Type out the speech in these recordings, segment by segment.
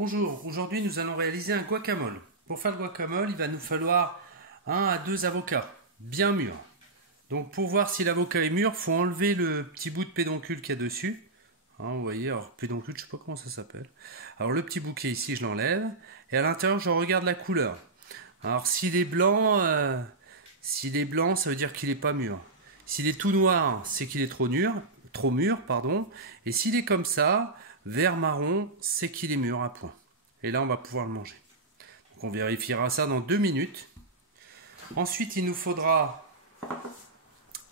Bonjour, aujourd'hui nous allons réaliser un guacamole. Pour faire le guacamole, il va nous falloir 1 à 2 avocats, bien mûrs. Donc pour voir si l'avocat est mûr, il faut enlever le petit bout de pédoncule qu'il y a dessus. Vous voyez, alors pédoncule, je ne sais pas comment ça s'appelle. Alors le petit bouquet ici, je l'enlève. Et à l'intérieur, je regarde la couleur. Alors s'il est blanc, ça veut dire qu'il n'est pas mûr. S'il est tout noir, c'est qu'il est trop mûr, pardon. Et s'il est comme ça, vert marron, c'est qu'il est mûr à point. Et là, on va pouvoir le manger. Donc on vérifiera ça dans 2 minutes. Ensuite, il nous faudra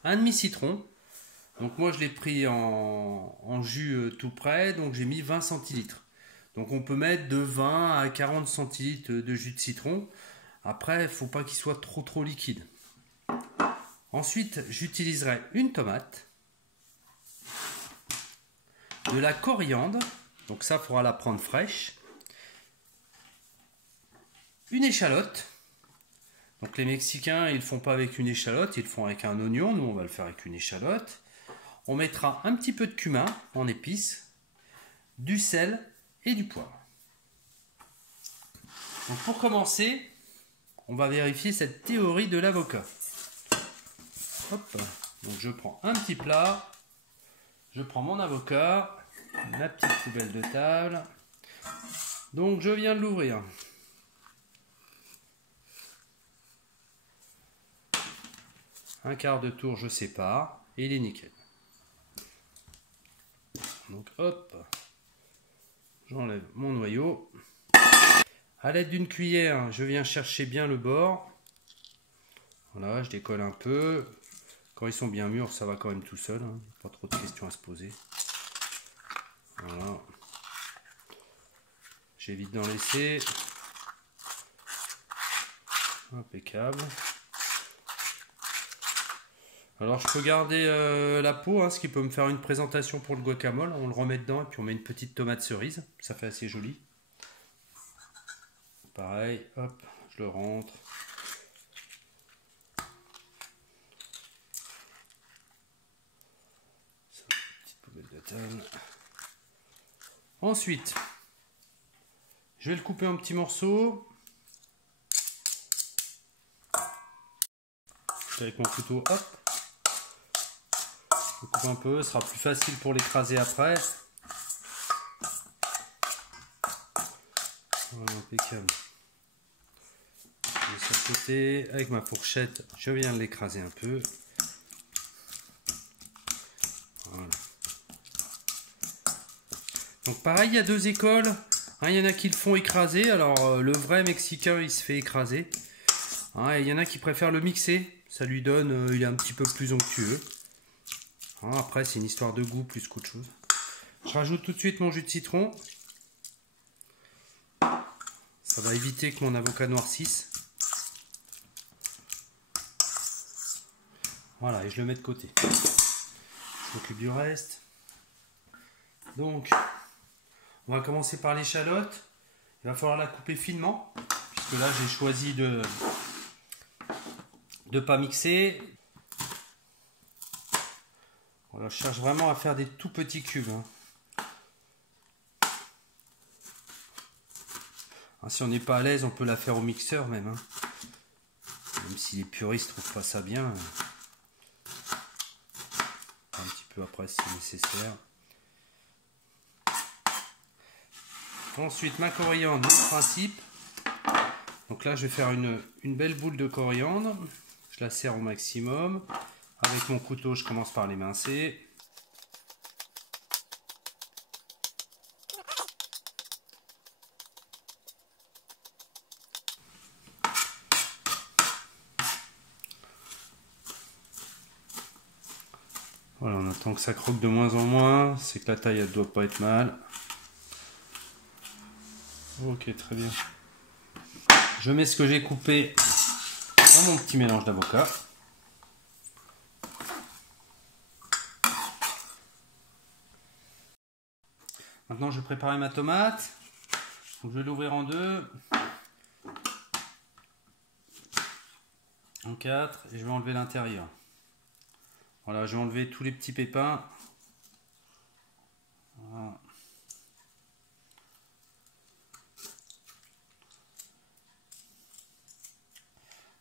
un demi-citron. Donc moi, je l'ai pris en jus tout prêt, donc j'ai mis 20 centilitres. Donc on peut mettre de 20 à 40 centilitres de jus de citron. Après, il ne faut pas qu'il soit trop liquide. Ensuite, j'utiliserai une tomate, de la coriandre, donc ça, il faudra la prendre fraîche, une échalote. Donc les Mexicains, ils ne le font pas avec une échalote, ils le font avec un oignon. Nous, on va le faire avec une échalote. On mettra un petit peu de cumin en épices, du sel et du poivre. Donc pour commencer, on va vérifier cette théorie de l'avocat. Hop, donc je prends un petit plat, je prends mon avocat, ma petite poubelle de table. Donc je viens de l'ouvrir. Un quart de tour, je sépare et il est nickel. Donc hop, j'enlève mon noyau. À l'aide d'une cuillère, je viens chercher bien le bord. Voilà, je décolle un peu. Quand ils sont bien mûrs, ça va quand même tout seul. Pas trop de questions à se poser. Voilà. J'évite d'en laisser. Impeccable. Alors je peux garder la peau, ce qui peut me faire une présentation pour le guacamole. On le remet dedans et puis on met une petite tomate cerise. Ça fait assez joli. Pareil, hop, je le rentre. Petite poubelle de table. Ensuite, je vais le couper en petits morceaux. Avec mon couteau, hop. Je coupe un peu, ce sera plus facile pour l'écraser après. Voilà, impeccable. Sur le côté, avec ma fourchette, je viens de l'écraser un peu. Voilà. Donc pareil, il y a 2 écoles. Il y en a qui le font écraser. Alors le vrai Mexicain, il se fait écraser. Et il y en a qui préfèrent le mixer. Ça lui donne, il est un petit peu plus onctueux. Après, c'est une histoire de goût plus qu'autre chose. Je rajoute tout de suite mon jus de citron. Ça va éviter que mon avocat noircisse. Voilà, et je le mets de côté. Je m'occupe du reste. Donc, on va commencer par l'échalote. Il va falloir la couper finement, puisque là, j'ai choisi de ne pas mixer. Voilà, je cherche vraiment à faire des tout petits cubes. Si on n'est pas à l'aise, on peut la faire au mixeur même. Même si les puristes ne trouvent pas ça bien. Un petit peu après si nécessaire. Ensuite, ma coriandre, le principe. Donc là, je vais faire une belle boule de coriandre. Je la serre au maximum. Avec mon couteau, je commence par l'émincer. Voilà, on attend que ça croque de moins en moins. C'est que la taille, elle doit pas être mal. Ok, très bien. Je mets ce que j'ai coupé dans mon petit mélange d'avocat. Maintenant, je vais préparer ma tomate. Donc, je vais l'ouvrir en 2, en 4, et je vais enlever l'intérieur. Voilà, je vais enlever tous les petits pépins. Voilà.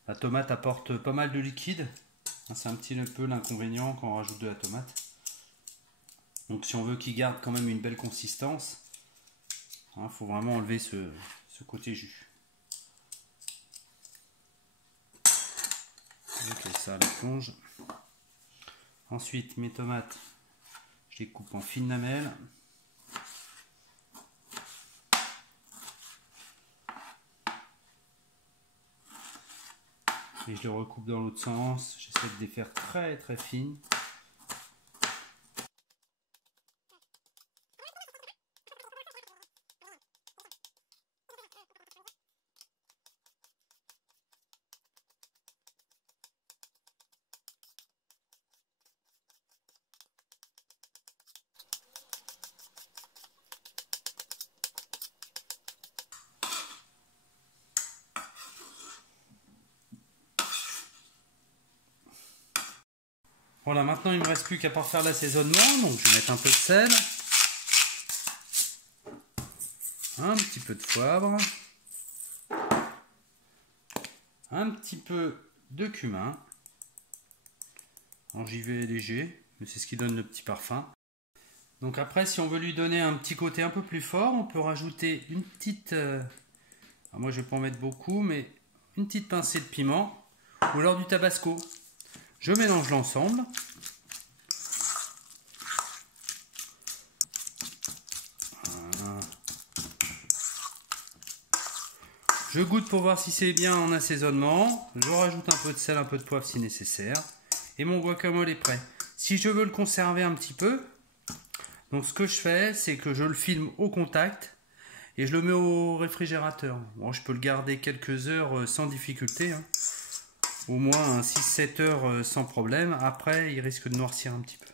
La tomate apporte pas mal de liquide. C'est un petit peu l'inconvénient quand on rajoute de la tomate. Donc si on veut qu'il garde quand même une belle consistance, il faut vraiment enlever ce côté jus. Ok, ça, la plonge. Ensuite, mes tomates, je les coupe en fines lamelles. Et je les recoupe dans l'autre sens. J'essaie de les faire très très fines. Voilà, maintenant il ne me reste plus qu'à faire l'assaisonnement, donc je vais mettre un peu de sel, un petit peu de poivre, un petit peu de cumin, j'y vais léger, mais c'est ce qui donne le petit parfum. Donc après, si on veut lui donner un petit côté un peu plus fort, on peut rajouter une petite, moi je vais pas en mettre beaucoup, mais une petite pincée de piment, ou alors du tabasco. Je mélange l'ensemble. Voilà. Je goûte pour voir si c'est bien en assaisonnement. Je rajoute un peu de sel, un peu de poivre si nécessaire. Et mon guacamole est prêt. Si je veux le conserver un petit peu, donc ce que je fais, c'est que je le filme au contact et je le mets au réfrigérateur. Bon, je peux le garder quelques heures sans difficulté, au moins 6-7 heures sans problème. Après, il risque de noircir un petit peu.